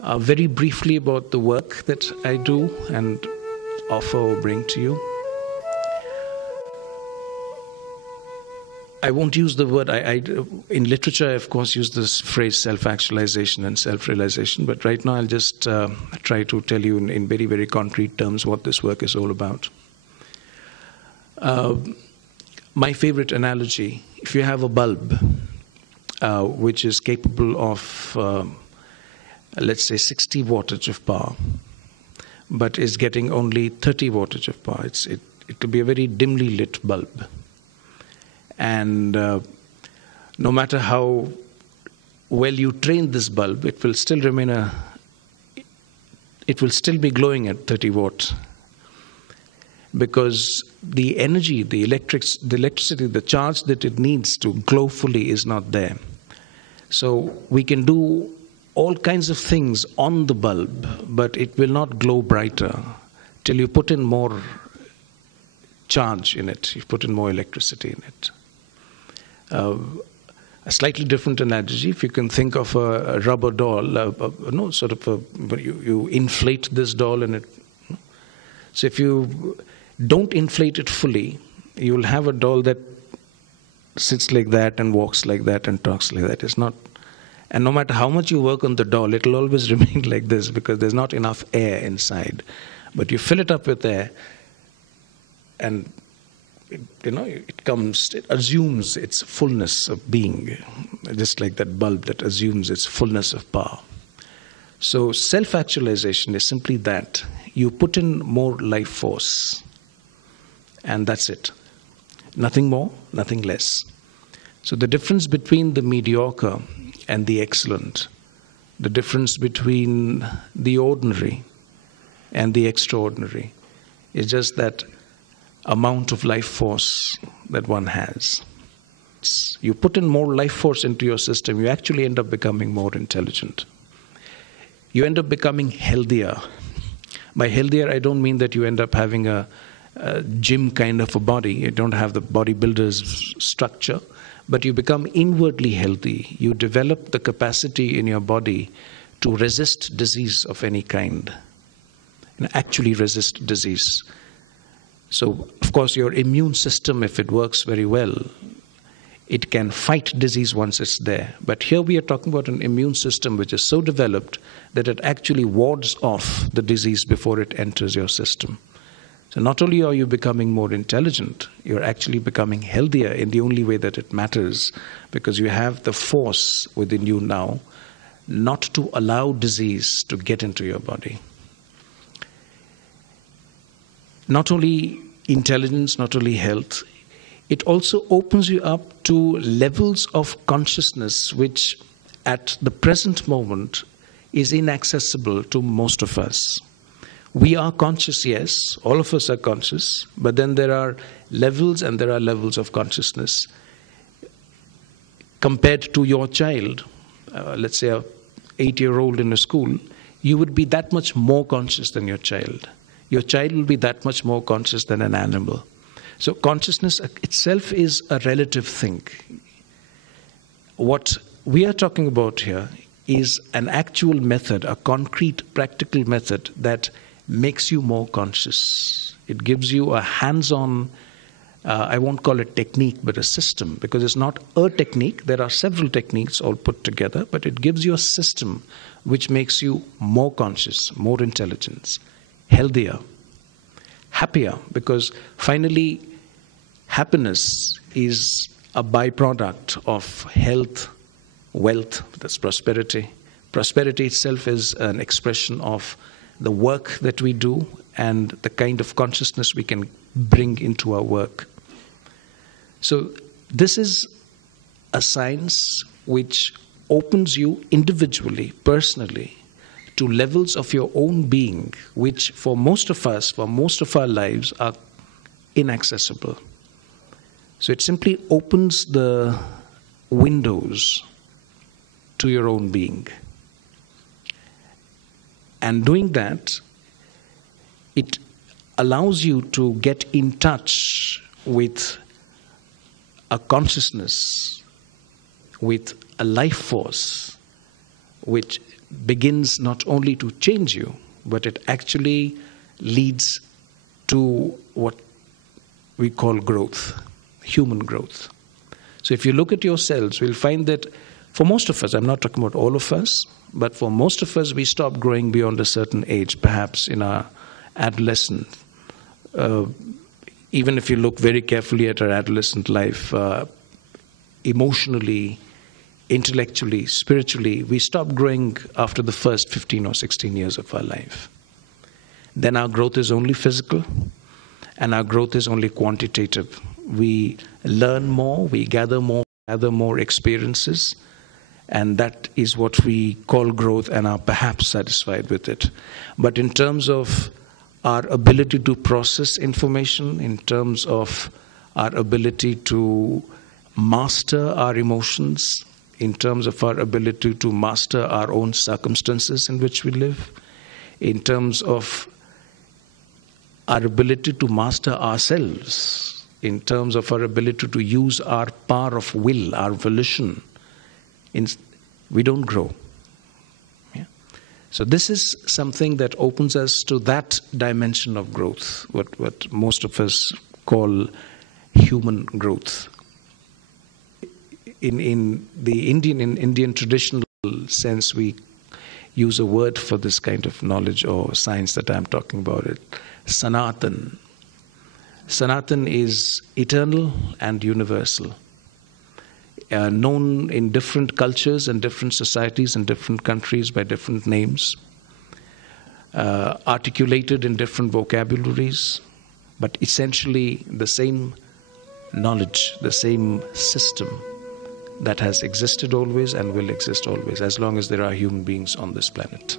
Very briefly about the work that I do and offer or bring to you. I won't use the word, in literature I of course use this phrase self-actualization and self-realization, but right now I'll just try to tell you in very, very concrete terms what this work is all about. My favorite analogy, if you have a bulb which is capable of let's say 60 wattage of power, but is getting only 30 wattage of power. It will be a very dimly lit bulb. And no matter how well you train this bulb, it will still remain it will still be glowing at 30 watts. Because the energy, the electricity, the charge that it needs to glow fully is not there. So we can do all kinds of things on the bulb, but it will not glow brighter till you put in more charge in it, you put in more electricity in it. A slightly different analogy, if you can think of a rubber doll, you inflate this doll and so if you don't inflate it fully, you will have a doll that sits like that and walks like that and talks like that. It's not. And no matter how much you work on the doll, it will always remain like this because there's not enough air inside. But you fill it up with air and it assumes its fullness of being, just like that bulb that assumes its fullness of power. So self-actualization is simply that. You put in more life force and that's it. Nothing more, nothing less. So the difference between the mediocre and the excellent, the difference between the ordinary and the extraordinary is just that amount of life force that one has. You put in more life force into your system, you actually end up becoming more intelligent. You end up becoming healthier. By healthier, I don't mean that you end up having a gym kind of a body. You don't have the bodybuilder's structure. But you become inwardly healthy. You develop the capacity in your body to resist disease of any kind, and actually resist disease. So, of course, your immune system, if it works very well, it can fight disease once it's there. But here we are talking about an immune system which is so developed that it actually wards off the disease before it enters your system. So not only are you becoming more intelligent, you're actually becoming healthier in the only way that it matters, because you have the force within you now not to allow disease to get into your body. Not only intelligence, not only health, it also opens you up to levels of consciousness which at the present moment is inaccessible to most of us. We are conscious, yes, all of us are conscious, but then there are levels and there are levels of consciousness. Compared to your child, let's say an 8-year-old in a school, you would be that much more conscious than your child. Your child will be that much more conscious than an animal. So consciousness itself is a relative thing. What we are talking about here is an actual method, a concrete, practical method that makes you more conscious. It gives you a hands-on, I won't call it technique, but a system, because it's not a technique. There are several techniques all put together, but it gives you a system which makes you more conscious, more intelligent, healthier, happier, because finally happiness is a byproduct of health, wealth, that's prosperity. Prosperity itself is an expression of the work that we do and the kind of consciousness we can bring into our work. So this is a science which opens you individually, personally, to levels of your own being, which for most of us, for most of our lives, are inaccessible. So it simply opens the windows to your own being. And doing that, it allows you to get in touch with a consciousness, with a life force, which begins not only to change you, but it actually leads to what we call growth, human growth. So if you look at yourselves, we'll find that for most of us, I'm not talking about all of us, but for most of us, we stop growing beyond a certain age, perhaps in our adolescence. Even if you look very carefully at our adolescent life, emotionally, intellectually, spiritually, we stop growing after the first 15 or 16 years of our life. Then our growth is only physical, and our growth is only quantitative. We learn more, we gather more experiences, and that is what we call growth and are perhaps satisfied with it. But in terms of our ability to process information, in terms of our ability to master our emotions, in terms of our ability to master our own circumstances in which we live, in terms of our ability to master ourselves, in terms of our ability to use our power of will, our volition, we don't grow. Yeah? So this is something that opens us to that dimension of growth, what most of us call human growth. In the Indian traditional sense, we use a word for this kind of knowledge or science that I'm talking about it, Sanatan. Sanatan is eternal and universal, known in different cultures and different societies and different countries by different names, articulated in different vocabularies, but essentially the same knowledge, the same system that has existed always and will exist always, as long as there are human beings on this planet.